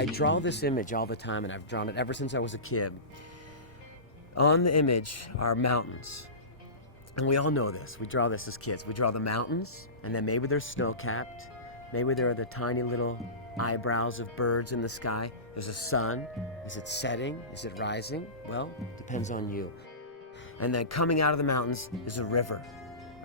I draw this image all the time, and I've drawn it ever since I was a kid. On the image are mountains. And we all know this. We draw this as kids. We draw the mountains, and then maybe they're snow-capped. Maybe there are the tiny little eyebrows of birds in the sky. There's a sun. Is it setting? Is it rising? Well, depends on you. And then coming out of the mountains is a river,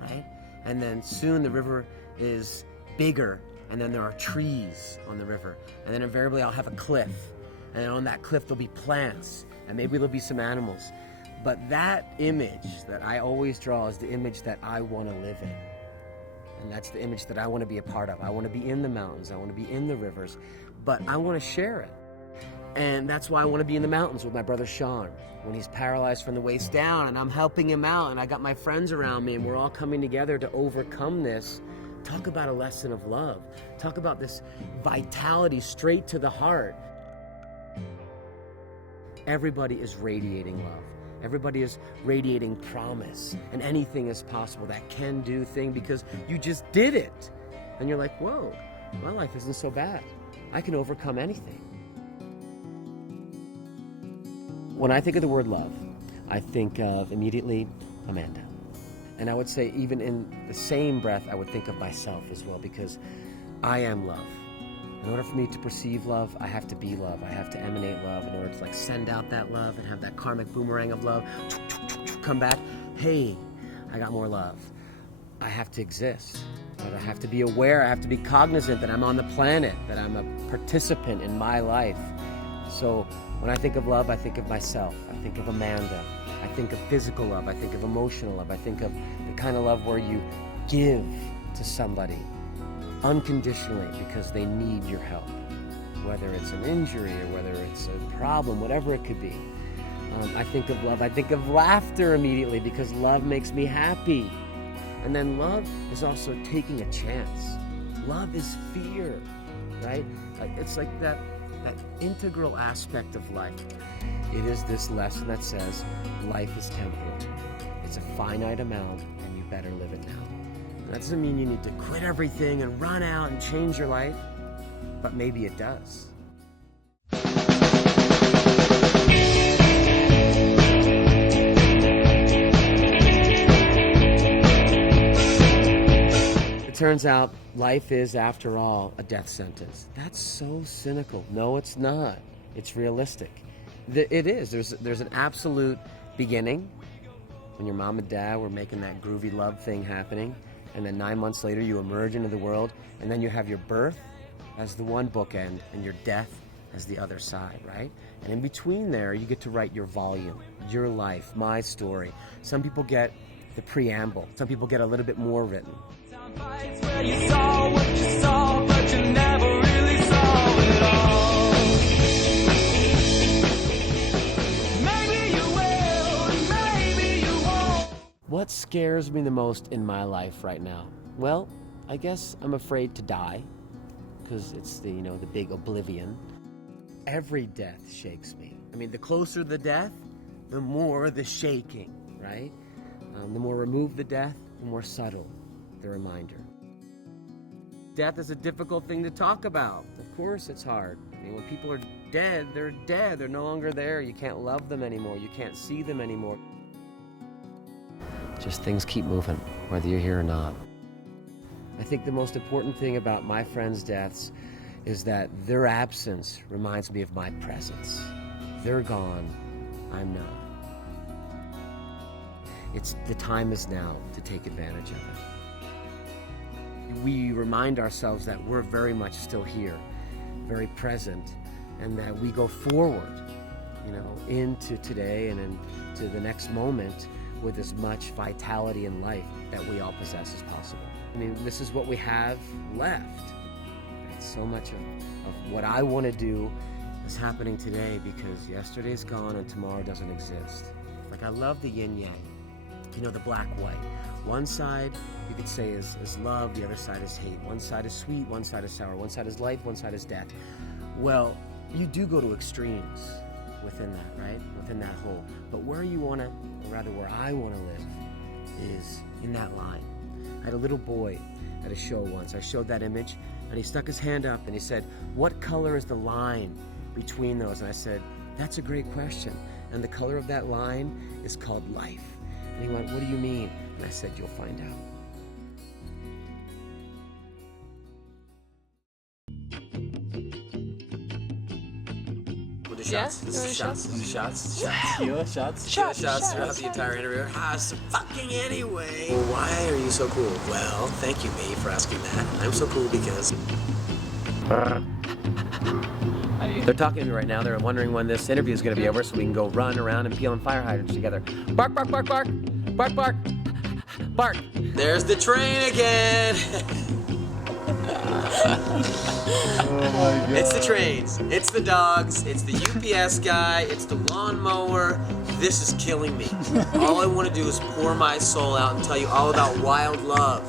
right? And then soon the river is bigger, and then there are trees on the river. And then invariably I'll have a cliff. And then on that cliff there'll be plants, and maybe there'll be some animals. But that image that I always draw is the image that I want to live in. And that's the image that I want to be a part of. I want to be in the mountains. I want to be in the rivers. But I want to share it. And that's why I want to be in the mountains with my brother Sean when he's paralyzed from the waist down, and I'm helping him out, and I got my friends around me, and we're all coming together to overcome this. Talk about a lesson of love. Talk about this vitality straight to the heart. Everybody is radiating love. Everybody is radiating promise, and anything is possible. That can-do thing, because you just did it. And you're like, whoa, my life isn't so bad. I can overcome anything. When I think of the word love, I think of immediately Amanda. And I would say even in the same breath, I would think of myself as well, because I am love. In order for me to perceive love, I have to be love. I have to emanate love in order to send out that love and have that karmic boomerang of love come back. Hey, I got more love. I have to exist. But I have to be aware. I have to be cognizant that I'm on the planet, that I'm a participant in my life. So when I think of love, I think of myself. I think of Amanda. I think of physical love. I think of emotional love. I think of the kind of love where you give to somebody unconditionally because they need your help, whether it's an injury or whether it's a problem, whatever it could be. I think of love. I think of laughter immediately because love makes me happy. And then love is also taking a chance. Love is fear, right? It's like that integral aspect of life. It is this lesson that says life is temporal. It's a finite amount, and you better live it now. That doesn't mean you need to quit everything and run out and change your life, but maybe it does. It turns out life is, after all, a death sentence. That's so cynical. No, it's not. It's realistic. It is. There's an absolute beginning when your mom and dad were making that groovy love thing happening, and then 9 months later you emerge into the world, and then you have your birth as the one bookend and your death as the other side, right? And in between there, you get to write your volume, your life, my story. Some people get the preamble. Some people get a little bit more written. Where you saw what you saw, but you never really saw it all. Maybe you will, maybe you won't. What scares me the most in my life right now? Well, I guess I'm afraid to die, because it's the big oblivion. Every death shakes me. I mean, the closer the death, the more the shaking, right? The more removed the death, the more subtle the reminder. Death is a difficult thing to talk about. Of course it's hard. I mean, when people are dead, they're dead. They're no longer there. You can't love them anymore. You can't see them anymore. Just things keep moving, whether you're here or not. I think the most important thing about my friends' deaths is that their absence reminds me of my presence. They're gone, I'm not. The time is now to take advantage of it. We remind ourselves that we're very much still here, very present, and that we go forward, into today and into the next moment with as much vitality and life that we all possess as possible. I mean, this is what we have left. Right? So much of what I want to do is happening today because yesterday's gone and tomorrow doesn't exist. Like, I love the yin-yang, the black-white. One side, you could say, is love, the other side is hate. One side is sweet, one side is sour. One side is life, one side is death. Well, you do go to extremes within that, right? Within that whole. But where I want to live is in that line. I had a little boy at a show once. I showed that image, and And he stuck his hand up and he said, what color is the line between those? And I said, that's a great question. And the color of that line is called life. And he went, what do you mean? And I said, you'll find out. We'll do shots. Yeah? This is shots. This is shots. Shots. Tequila shots? Tequila shots throughout the entire interview. So fucking anyway. Well, why are you so cool? Well, thank you, me, for asking that. I'm so cool because... They're talking to me right now. They're wondering when this interview is going to be over so we can go run around and peel on fire hydrants together. Bark, bark, bark, bark. Bark, bark. Bark. There's the train again. Oh my God. It's the trains. It's the dogs. It's the UPS guy. It's the lawnmower. This is killing me. All I want to do is pour my soul out and tell you all about wild love.